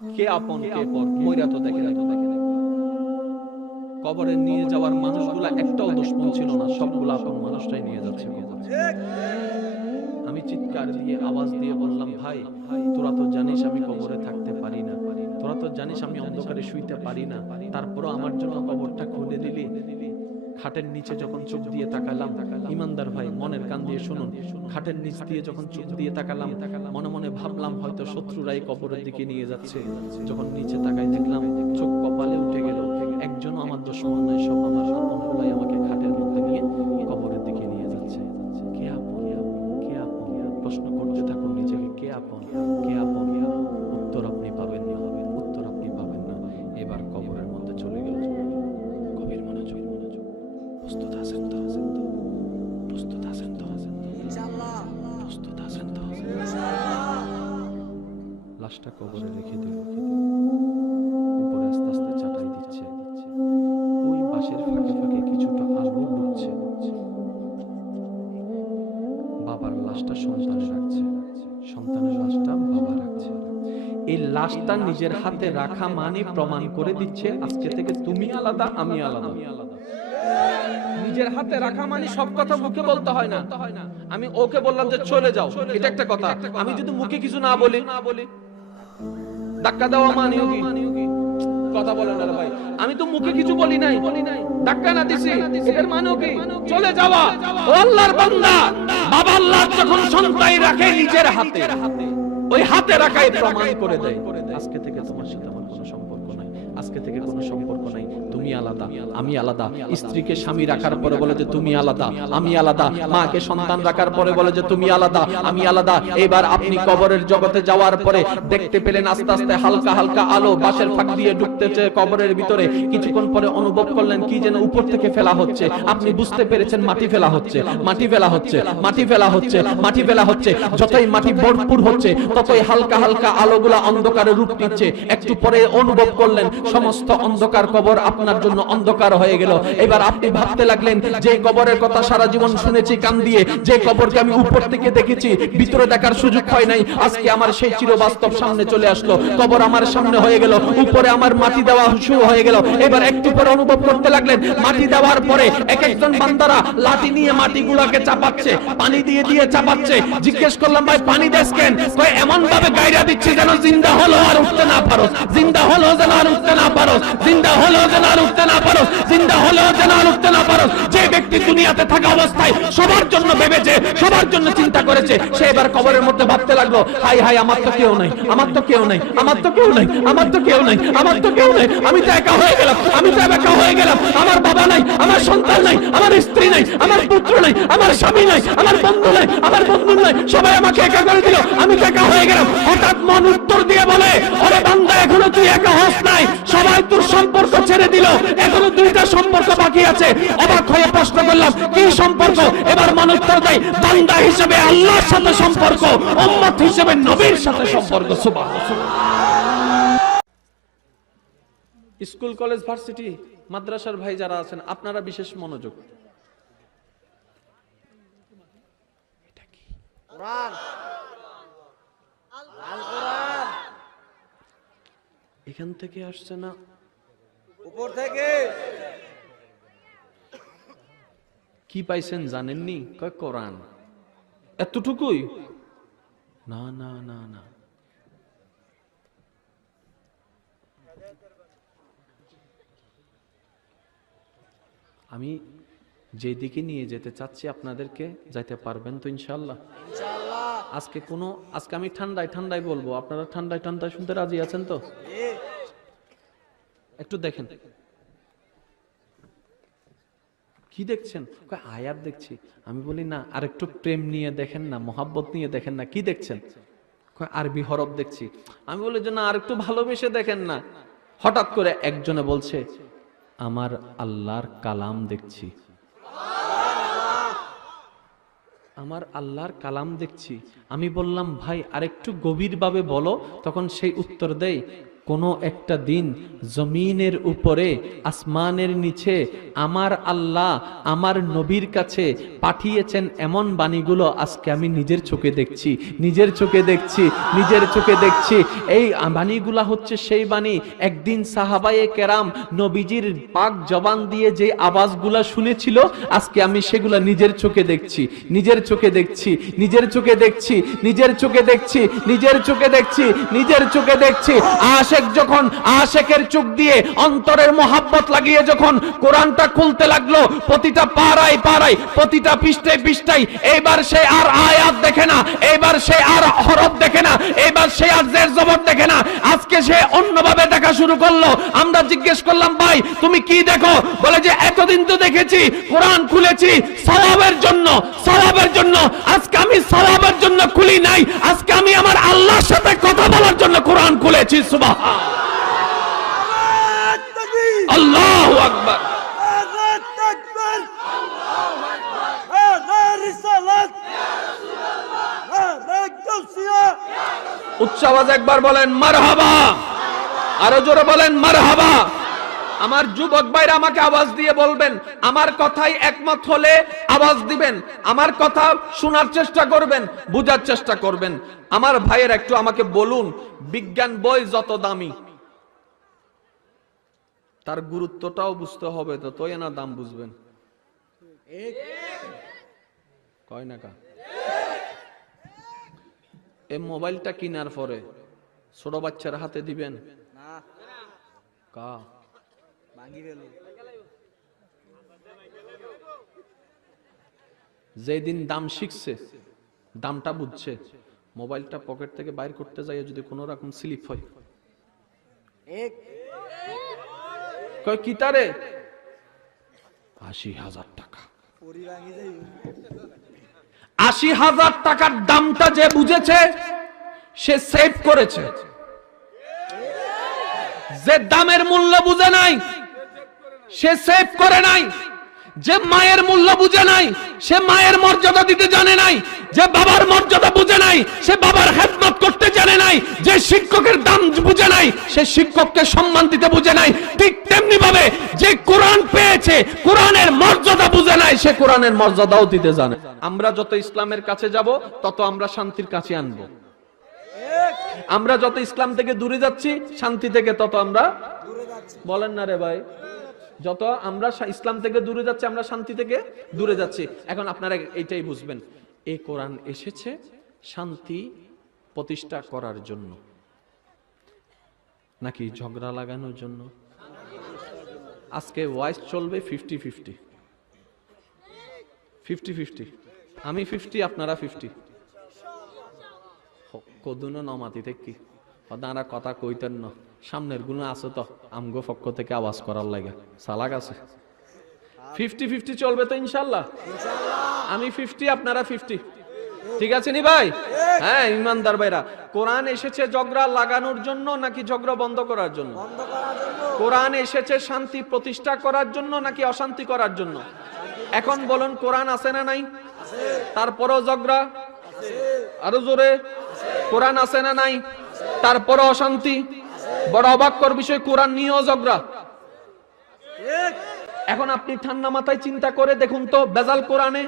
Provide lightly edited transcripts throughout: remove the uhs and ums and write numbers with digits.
কে আপন কে পর মইরা তো দেখে কবরে নিয়ে যাওয়ার মানুষগুলা একটাও দুশমন ছিল না, সবগুলা আপন মানুষটাই নিয়ে যাচ্ছে কবরে। আমি চিৎকার দিয়ে আওয়াজ দিয়ে বললাম, ভাই তোরা তো জানিস আমি কবরে থাকতে পারি না, তোরা তো জানিস আমি অন্ধকারে শুইতে পারি না, তারপরও আমার জন্য কবরটা খুলে দিলি। খাটের নিচে যখন চোখ দিয়ে তাকালাম, ইমানদার ভাই মনের কান দিয়ে শুনুন, খাটের নিচ দিয়ে যখন চোখ দিয়ে তাকালাম, মনে মনে ভাবলাম হয়তো শত্রুরাই কবরের দিকে নিয়ে যাচ্ছে। যখন নিচে তাকাই দেখলাম চোখ কপালে উঠে গেল, একজনও আমার দুশমন নাই, সব আমার আপনগুলাই আমাকে খাটের মধ্যে নিয়ে কবরের দিকে নিয়ে যাচ্ছে। কে আপন, কে আপন? প্রশ্ন করতে থাকুন নিজেকে, কে আপন, কে আপন? উত্তর আপনি পাবেন না, উত্তর আপনি পাবেন না। এবার কবরের মধ্যে চলে গেল। গভীর মনোযোগ, প্রস্তুত আছেন তো? প্রস্তুত আছেন তো? ইনশাআল্লাহ প্রস্তুত আছেন তো? ইনশাআল্লাহ। লাশটা কবরে রেখে দিল, উপরে আস্তে আস্তে চাটাই দিচ্ছে। ওই বাঁশের ফাঁকে ফাঁকে কিছুটা আলো ঢুকছে। বাবার লাশটা সন্তানে রাখছে, সন্তানের লাশটা বাবা রাখছে। এই লাশটা নিজের হাতে রাখা মানে প্রমাণ করে দিচ্ছে আজকে থেকে তুমি আলাদা, আমি আলাদা। নিজের হাতে রাখা মানে সব কথা মুখে বলতে হয় না। আমি ওকে বললাম যে চলে যাও, এটা একটা কথা। আমি যদি মুখে কিছু না বলি, ধাক্কা দেওয়া মানে কি? কথা বলেন না ভাই, আমি তো মুখে কিছু বলি নাই, ধাক্কা না দিছি, এটার মানে কি? চলে যাওয়া। ও আল্লাহর বান্দা, বাবা আল্লাহ যখন সন্তান রাখে নিজের হাতে, ওই হাতে রাখাই প্রমাণ করে দেয় আজকে থেকে তোমার সাথে আমার কোনো সম্পর্ক নাই, আজকে থেকে কোনো সম্পর্ক নাই, তুমি আলাদা, আমি আলাদা। স্ত্রীকে স্বামী রাখার পরে বলে যে তুমি আলাদা, আমি আলাদা। মাকে সন্তান রাখার পরে বলে যে তুমি আলাদা, আমি আলাদা। এবার আপনি কবরের জগতে যাওয়ার পরে দেখতে পেলেন আস্তে আস্তে হালকা হালকা আলো বাঁশের ফাঁক দিয়ে ঢুকতেছে কবরের ভিতরে। কিছুক্ষণ পরে অনুভব করলেন কি যেন উপর থেকে ফেলা হচ্ছে। আপনি বুঝতে পেরেছেন মাটি ফেলা হচ্ছে, মাটি ফেলা হচ্ছে, মাটি ফেলা হচ্ছে, মাটি ফেলা হচ্ছে। যতই মাটি ভরপুর হচ্ছে ততই হালকা হালকা আলোগুলা অন্ধকারে রূপ নিচ্ছে। একটু পরে অনুভব করলেন সমস্ত অন্ধকার কবর আপনার জন্য অন্ধকার হয়ে গেল। এবার আপনি ভাবতে লাগলেন যে কবরের কথা সারা জীবন শুনেছি কান দিয়ে, যে কবরকে আমি উপর থেকে দেখেছি, ভিতরে দেখার সুযোগ হয় নাই, আজকে আমার সেই চিরবাস্তব সামনে চলে আসলো। কবর আমার সামনে হয়ে গেল, উপরে আমার মাটি দেওয়া শুরু হয়ে গেল। এবার একটু পরে অনুভব করতে লাগলেন মাটি দেওয়ার পরে এক একজন বান্দারা লাঠি নিয়ে মাটিগুলোকে চাপাচ্ছে, পানি দিয়ে দিয়ে চাপাচ্ছে। জিজ্ঞেস করলাম ভাই পানি দেশ কেন? কয় এমন ভাবে গায়রা দিচ্ছে যেন জিন্দা হলো আর উঠতে না পারো, জিন্দা হলো যেন আর উঠতে না পারো, জিন্দা হলো যেন আর উঠতে না পারো, জিন্দা হলো যেন আর উঠতে না পারো। যে ব্যক্তি দুনিয়াতে থাকা অবস্থায় সবার জন্য ভেবেছে, সবার জন্য চিন্তা করেছে, সে এবার কবরের মধ্যে ভাবতে লাগলো হাই হাই আমার তো কেউ নাই, আমার তো কেউ নাই, আমার তো কেউ নাই, আমার তো কেউ নাই, আমার তো কেউ নাই, আমি তো একা হয়ে গেলাম, আমি তো একা হয়ে গেলাম। আমার বাবা নাই, আমার সন্তান নাই, আমার স্ত্রী নাই, আমার পুত্র নাই, আমার স্বামী নাই, আমার বন্ধু নাই, আমার বন্ধু নাই, সবাই আমাকে একা করে দিল, আমি তো একা হয়ে গেলাম। হঠাৎ মন উত্তর দিয়ে বলে ওরে বান্দা এখনো তুই একা হস নাই, সবাই তোর সম্পর্ক ছেড়ে দিল, এখনো দুইটা সম্পর্ক বাকি আছে। অবাক হয়ে প্রশ্ন করলাম কি সম্পর্ক? এবার মন উত্তর দেয় বান্দা হিসেবে আল্লাহর সাথে সম্পর্ক, উম্মত হিসেবে নবীর সাথে সম্পর্ক। সুবহানাল্লাহ। স্কুল কলেজ ভার্সিটি মাদ্রাসার ভাই যারা আছেন আপনারা বিশেষ মনোযোগ। এটা কি? কোরআন, আল কোরআন এখান থেকে আসছে না উপর থেকে? কি পাইছেন জানেননি? কয় কোরআন। এতটুকুই? না না না না, আমি যেদিকে নিয়ে যেতে চাচ্ছি আপনাদেরকে যাইতে পারবেন তো ইনশাআল্লাহ? ইনশাআল্লাহ। আজকে আমি ঠান্ডায় ঠান্ডায় বলবো, আপনারা ঠান্ডায় ঠান্ডায় শুনতে রাজি আছেন তো? একটু দেখেন কি দেখছেন? আয়াত দেখছি। আমি বলি না, আর একটু প্রেম নিয়ে দেখেন না, মোহাব্বত নিয়ে দেখেন না। কি দেখছেন? আরবি হরফ দেখছি। আমি বলি যে না, আর একটু ভালোবেসে দেখেন না। হঠাৎ করে একজনে বলছে আমার আল্লাহর কালাম দেখছি, আমার আল্লাহর কালাম দেখছি। আমি বললাম ভাই আরেকটু গভীরভাবে বলো। তখন সেই উত্তর দেয় কোনো একটা দিন জমিনের উপরে আসমানের নিচে আমার আল্লাহ আমার নবীর কাছে পাঠিয়েছেন এমন বাণীগুলো আজকে আমি নিজের চোখে দেখছি, নিজের চোখে দেখছি, নিজের চোখে দেখছি। এই বাণীগুলা হচ্ছে সেই বাণী একদিন সাহাবায়ে কেরাম নবীজির পাক জবান দিয়ে যে আওয়াজগুলা শুনেছিল, আজকে আমি সেগুলা নিজের চোখে দেখছি, নিজের চোখে দেখছি, নিজের চোখে দেখছি, নিজের চোখে দেখছি, নিজের চোখে দেখছি, নিজের চোখে দেখছি। আশেক যখন আশেকের চোখ দিয়ে অন্তরের মোহাব্বত লাগিয়ে যখন কোরআনটা খুলতে লাগলো, প্রতিটা পারায় পারায়, প্রতিটা পৃষ্ঠায় পৃষ্ঠায়, এইবার সে আর আয়াত দেখে না, এইবার সে আর হরফ দেখে না, এইবার সে আর জের জবর দেখে না, আজকে সে অন্যভাবে দেখা শুরু করলো। আমরা জিজ্ঞেস করলাম, ভাই তুমি কি দেখো? বলে যে এতদিন তো দেখেছি কোরআন খুলেছি সওয়াবের জন্য, সওয়াবের জন্য। আজকে আমি সওয়াবের জন্য খুলি নাই, আজকে আমি আমার আল্লাহর সাথে কথা বলার জন্য কোরআন খুলেছি। সুবহান আল্লাহু আকবার। উচ্চ আওয়াজে একবার বলেন মারহাবা, আরো জোরে বলেন মারহাবা। আমার যুবক ভাইরা আমাকে আওয়াজ দিয়ে বলবেন, আমার কথাই একমত হলে আওয়াজ দিবেন, আমার কথা শোনার চেষ্টা করবেন, বুঝার চেষ্টা করবেন। আমার ভাইয়ের একটু আমাকে বলুন, বিজ্ঞান বই যত দামি তার গুরুত্বটাও বুঝতে হবে, তো তোই না দাম বুঝবেন। কয় না কা এই মোবাইলটা কেনার পরে ছোট বাচ্চার হাতে দিবেন কা? যেদিন দাম শিখছে, দামটা বুঝছে, মোবাইলটা পকেট থেকে বাইর করতে যাই যদি কোন রকম স্লিপ হয়, কয় কি তারে ৮০,০০০ টাকা। ৮০,০০০ টাকার দামটা যে বুঝেছে সে সেভ করেছে। যে দামের মূল্য বুঝে নাই সে সেভ করে নাই। যে মায়ের মূল্য বুঝে নাই সে মায়ের মর্যাদা দিতে জানে নাই। যে বাবার মর্যাদা বুঝে নাই সে বাবার খেদমত করতে জানে নাই। যে শিক্ষকের দাম বুঝে নাই সে শিক্ষককে সম্মান দিতে বুঝে নাই। ঠিক তেমনি ভাবে যে কোরআন পেয়েছে, কোরআনের মর্যাদা বুঝে নাই, সে কোরআনের মর্যাদাও দিতে জানে। আমরা যত ইসলামের কাছে যাব তত আমরা শান্তির কাছে আনবো। আমরা যত ইসলাম থেকে দূরে যাচ্ছি শান্তি থেকে তত আমরা বলেন না রে ভাই, যত আমরা ইসলাম থেকে দূরে যাচ্ছি আমরা শান্তি থেকে দূরে যাচ্ছি। এখন আপনারা এইটাই বুঝবেন, এই কোরআন এসেছে শান্তি প্রতিষ্ঠা করার জন্য নাকি ঝগড়া লাগানোর জন্য? আজকে ওয়াইস চলবে 50-50, 50-50, আমি 50 আপনারা 50। কদুনো নমাতি থেকে দাঁড়া কথা কইতেন না, সামনের গুলো আছে তো আমগো পক্ষ থেকে আওয়াজ করার লাগে সালাক আছে। 50-50 চলবে তো ইনশাআল্লাহ? আমি 50 আপনারা 50, ঠিক আছে নি ভাই? হ্যাঁ ইমানদার ভাইরা, কোরআন এসেছে ঝগড়া লাগানোর জন্য নাকি ঝগড়া বন্ধ করার জন্য? কোরআন এসেছে শান্তি প্রতিষ্ঠা করার জন্য নাকি অশান্তি করার জন্য? এখন বলুন, কোরআন আছে না নাই? তারপরেও ঝগড়া, আরো জোরে, কোরআন আছে না নাই? তারপরে অশান্তি। বড় অবাক্যর বিষয়, কোরআন নিয়েও ঝগড়া। এখন আপনি ঠান্ডা মাথায় চিন্তা করে দেখুন তো, বেজাল কোরআনে?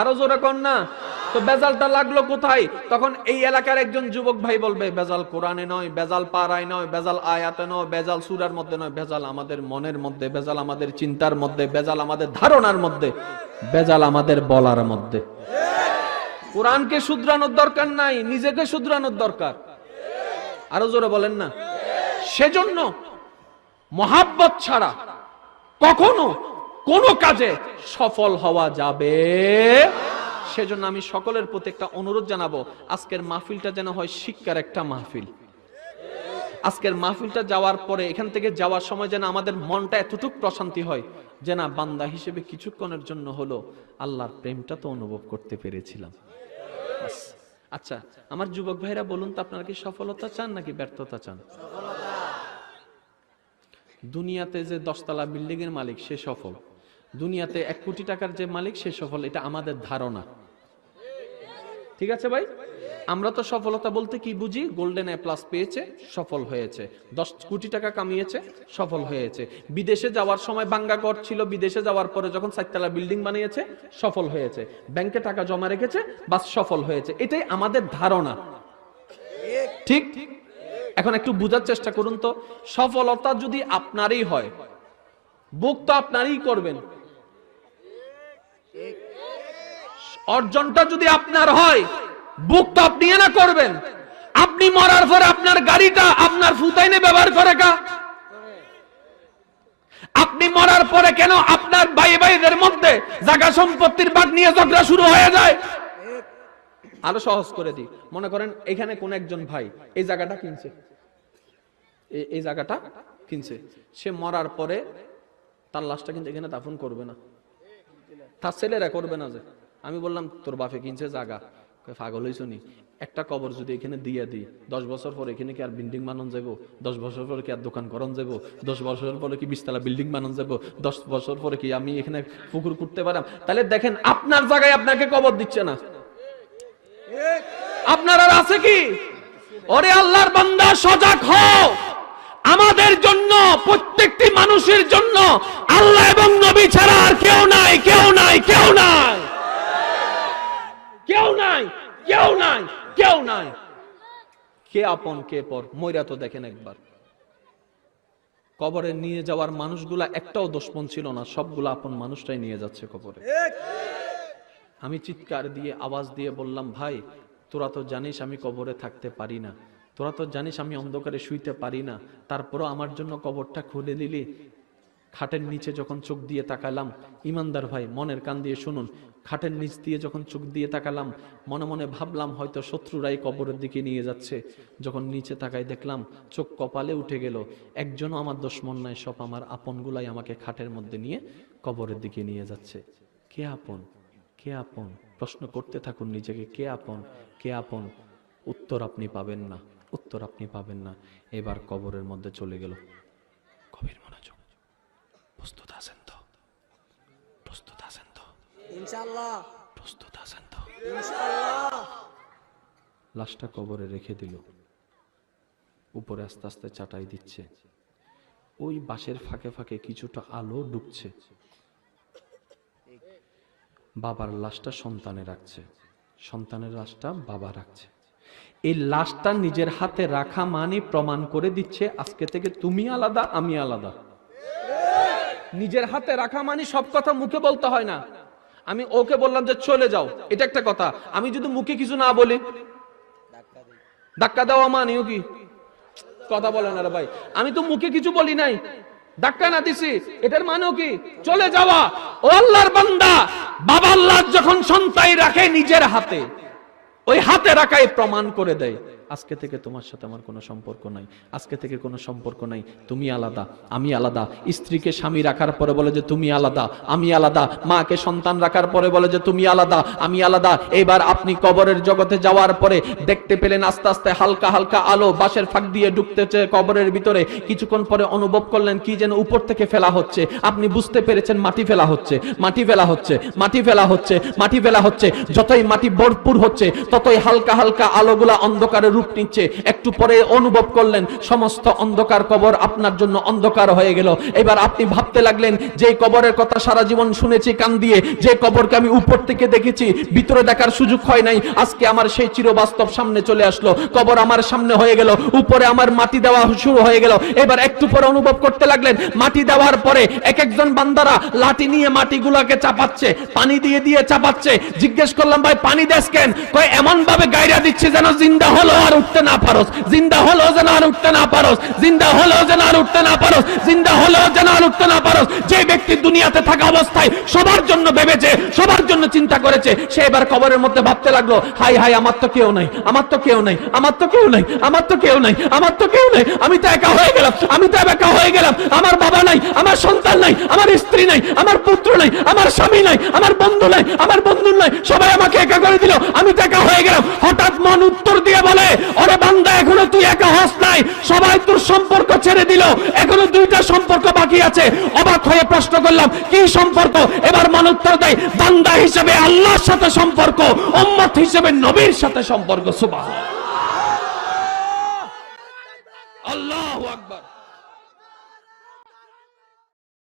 আরো জোরে কর না। তো বেজালটা লাগলো কোথায়? তখন এই এলাকার একজন যুবক ভাই বলবে, বেজাল কোরআনে নয়, বেজাল পারায় নয়, বেজাল আয়াতে নয়, বেজাল সূরার মধ্যে নয়, বেজাল আমাদের মনের মধ্যে, বেজাল আমাদের চিন্তার মধ্যে, বেজাল আমাদের ধারণার মধ্যে, বেজাল আমাদের বলার মধ্যে। কোরআনকে শুধরানোর দরকার নাই, নিজেকে শুধরানোর দরকার। আরো জোরে বলেন না। সেজন্য মহাব্বত ছাড়া কখনো কোনো কাজে সফল হওয়া যাবে। সেজন্য আমি সকলের প্রতি একটা অনুরোধ জানাবো, আজকের মাহফিলটা যেন হয় শিক্ষার একটা মাহফিল। আজকের মাহফিলটা যাওয়ার পরে এখান থেকে যাওয়ার সময় যেন আমাদের মনটা এতটুকু প্রশান্তি হয় যে না, বান্দা হিসেবে কিছুক্ষণের জন্য হলো আল্লাহর প্রেমটা তো অনুভব করতে পেরেছিলাম। আচ্ছা আমার যুবক ভাইরা বলুন তো, আপনারা কি সফলতা চান নাকি ব্যর্থতা চান? দুনিয়াতে যে 10 তলা বিল্ডিং এর মালিক সে সফল, দুনিয়াতে 1 কোটি টাকার যে মালিক সে সফল, এটা আমাদের ধারণা। ঠিক আছে ভাই? আমরা তো সফলতা বলতে কি বুঝি? গোল্ডেন এ প্লাস পেয়েছে, সফল হয়েছে, 10 কোটি টাকা কামিয়েছে, সফল হয়েছে। বিদেশে যাওয়ার সময় বাঙ্গা ঘর ছিল, বিদেশে যাওয়ার পরে যখন 4 তলা বিল্ডিং বানিয়েছে, সফল হয়েছে। ব্যাংকে টাকা জমা রেখেছে, বাস সফল হয়েছে। এটাই আমাদের ধারণা, ঠিক? এখন একটু বোঝার চেষ্টা করুন তো, সফলতা যদি আপনারই হয়, বুক তো আপনারই করবেন। অর্জনটা যদি আপনার হয়, বুক তো আপনি না করবেন। আপনি মরার পরে আপনার গাড়িটা আপনার ফুতাইনে ব্যবহার করে কা? আপনি মরার পরে কেন আপনার ভাই ভাইদের মধ্যে জায়গা সম্পত্তির ভাগ নিয়ে ঝগড়া শুরু হয়ে যায়? আরো সহজ করে দিই, মনে করেন এখানে কোন একজন ভাই এই জায়গাটা কিনছে, এই জায়গাটা কিনছে, সে মরার পরে তার লাশটা কিন্তু এখানে দাফন করবে না, তার ছেলেরা করবে না। যে আমি বললাম তোর বাপে কিনছে জায়গা, পাগল হইছ নি? একটা কবর যদি এখানে দিয়ে দিই, 10 বছর পরে এখানে কি আর বিল্ডিং বানানো যাবো? 10 বছর পরে কি আর দোকান করান যাবো? 10 বছর পরে কি 20 তলা বিল্ডিং বানানো যাবো? 10 বছর পরে কি আমি এখানে পুকুর করতে পারাম? তাহলে দেখেন আপনার জায়গায় আপনাকে কবর দিচ্ছে না, আপনার আর আছে কি? ওরে আল্লাহর বান্দা, সজাগ হও। আমাদের জন্য, প্রত্যেকটি মানুষের জন্য আল্লাহ এবং নবী ছাড়া আর কেউ নাই, কেউ নাই, কেউ নাই, কেউ নাই, কেউ নাই, কেউ নাই। কে আপন কে পর মইরা তো দেখেন একবার। কবরে নিয়ে যাওয়ার মানুষগুলা একটাও দুশমন ছিল না, সবগুলা আপন মানুষটাই নিয়ে যাচ্ছে কবরে। আমি চিৎকার দিয়ে আওয়াজ দিয়ে বললাম, ভাই তোরা তো জানিস আমি কবরে থাকতে পারি না, তোরা তো জানিস আমি অন্ধকারে শুইতে পারি না, তারপরও আমার জন্য কবরটা খুলে দিলি। খাটের নিচে যখন চোখ দিয়ে তাকালাম, ইমানদার ভাই মনের কান দিয়ে শুনুন, খাটের নিচ দিয়ে যখন চোখ দিয়ে তাকালাম, মনে মনে ভাবলাম হয়তো শত্রুরাই কবরের দিকে নিয়ে যাচ্ছে। যখন নিচে তাকাই দেখলাম চোখ কপালে উঠে গেল, একজনও আমার দুশমন নাই, সব আমার আপনগুলাই আমাকে খাটের মধ্যে নিয়ে কবরের দিকে নিয়ে যাচ্ছে। কে আপন, কে আপন? প্রশ্ন করতে থাকুন নিজেকে, কে আপন, কে আপন? উত্তর আপনি পাবেন না, উত্তর আপনি পাবেন না। এবার কবরের মধ্যে চলে গেল। গভীর মনোযোগ, প্রস্তুত আছেন তো? প্রস্তুত আছেন তো? ইনশাআল্লাহ প্রস্তুত আছেন তো? ইনশাআল্লাহ। লাশটা কবরে রেখে দিল, উপরে আস্তে আস্তে চাটাই দিচ্ছে। ওই বাঁশের ফাঁকে ফাঁকে কিছুটা আলো ঢুকছে। বাবার লাশটা সন্তানে রাখছে, সন্তানের লাশটা বাবা রাখছে। এই লাশটা নিজের হাতে রাখা মানে প্রমাণ করে দিচ্ছে আজকে থেকে তুমি আলাদা, আমি আলাদা। নিজের হাতে রাখা মানে সব কথা মুখে বলতে হয় না। আমি ওকে বললাম যে চলে যাও, এটা একটা কথা। আমি যদি মুখে কিছু না বলি, ধাক্কা দেওয়া মানেও কি? কথা বলে না রে ভাই, আমি তো মুখে কিছু বলি নাই, ধাক্কা না দিছি, এটার মানেও কি? চলে যাওয়া। ও আল্লাহর বান্দা, বাবা আল্লাহ যখন সন্তান রাখে নিজের হাতে, ওই হাতে রাখাই প্রমাণ করে দেয় আজকে থেকে তোমার সাথে আমার কোনো সম্পর্ক নাই, আজকে থেকে কোনো সম্পর্ক নাই, তুমি আলাদা, আমি আলাদা। স্ত্রীকে স্বামী রাখার পরে বলে যে তুমি আলাদা, আমি আলাদা। মাকে সন্তান রাখার পরে বলে যে তুমি আলাদা, আমি আলাদা। এবার আপনি কবরের জগতে যাওয়ার পরে দেখতে পেলেন আস্তে আস্তে হালকা হালকা আলো বাঁশের ফাঁক দিয়ে ঢুকতেছে কবরের ভিতরে। কিছুক্ষণ পরে অনুভব করলেন কি যেন উপর থেকে ফেলা হচ্ছে। আপনি বুঝতে পেরেছেন মাটি ফেলা হচ্ছে, মাটি ফেলা হচ্ছে, মাটি ফেলা হচ্ছে, মাটি ফেলা হচ্ছে। যতই মাটি ভরপুর হচ্ছে ততই হালকা হালকা আলোগুলা অন্ধকারে রূপ নিচ্ছে। একটু পরে অনুভব করলেন সমস্ত অন্ধকার কবর আপনার জন্য অন্ধকার হয়ে গেল। এবার আপনি ভাবতে লাগলেন যে কবরের কথা সারা জীবন শুনেছি কান দিয়ে, যে কবরকে আমি উপর থেকে দেখেছি, ভিতরে দেখার সুযোগ হয় নাই, আজকে আমার সেই চিরবাস্তব সামনে চলে আসলো। কবর আমার সামনে হয়ে গেল, উপরে আমার মাটি দেওয়া শুরু হয়ে গেল। এবার একটু পরে অনুভব করতে লাগলেন মাটি দেওয়ার পরে এক একজন বান্দারা লাঠি নিয়ে মাটিগুলোকে চাপাচ্ছে, পানি দিয়ে দিয়ে চাপাচ্ছে। জিজ্ঞেস করলাম ভাই পানি দেস কেন? কয় এমন ভাবে গায়রা দিচ্ছে যেন জিন্দা হলো আর উঠতে না পারোস, জিন্দা হলো যেন আর উঠতে না পারোস, জিন্দা হলো যেন আর উঠতে না পারোস, জিন্দা হলো যেন আর উঠতে না পারোস। যে ব্যক্তি দুনিয়াতে থাকা অবস্থায় সবার জন্য ভেবেছে, সবার জন্য চিন্তা করেছে, সে এবার কবরের মধ্যে ভাবতে লাগলো হাই হাই আমার তো কেউ নাই, আমার তো কেউ নাই, আমার তো কেউ নাই, আমার তো কেউ নাই, আমার তো কেউ নাই, আমি তো একা হয়ে গেলাম, আমি তো একা হয়ে গেলাম। আমার বাবা নাই, আমার সন্তান নাই, আমার স্ত্রী নাই, আমার পুত্র নাই, আমার স্বামী নাই, আমার বন্ধু নাই, আমার বন্ধু নাই, সবাই আমাকে একা করে দিল, আমি তো একা হয়ে গেলাম। হঠাৎ মন উত্তর দিয়ে বলে ওরে বান্দা এখনো তুই একা হস নাই, সবাই তোর সম্পর্ক ছেড়ে দিল, এখনো দুইটা সম্পর্ক বাকি আছে। অবাক হয়ে প্রশ্ন করলাম কি সম্পর্ক? এবার মান উত্তর দেয় বান্দা হিসেবে আল্লাহর সাথে সম্পর্ক, উম্মত হিসেবে নবীর সাথে সম্পর্ক। সুবহানাল্লাহ।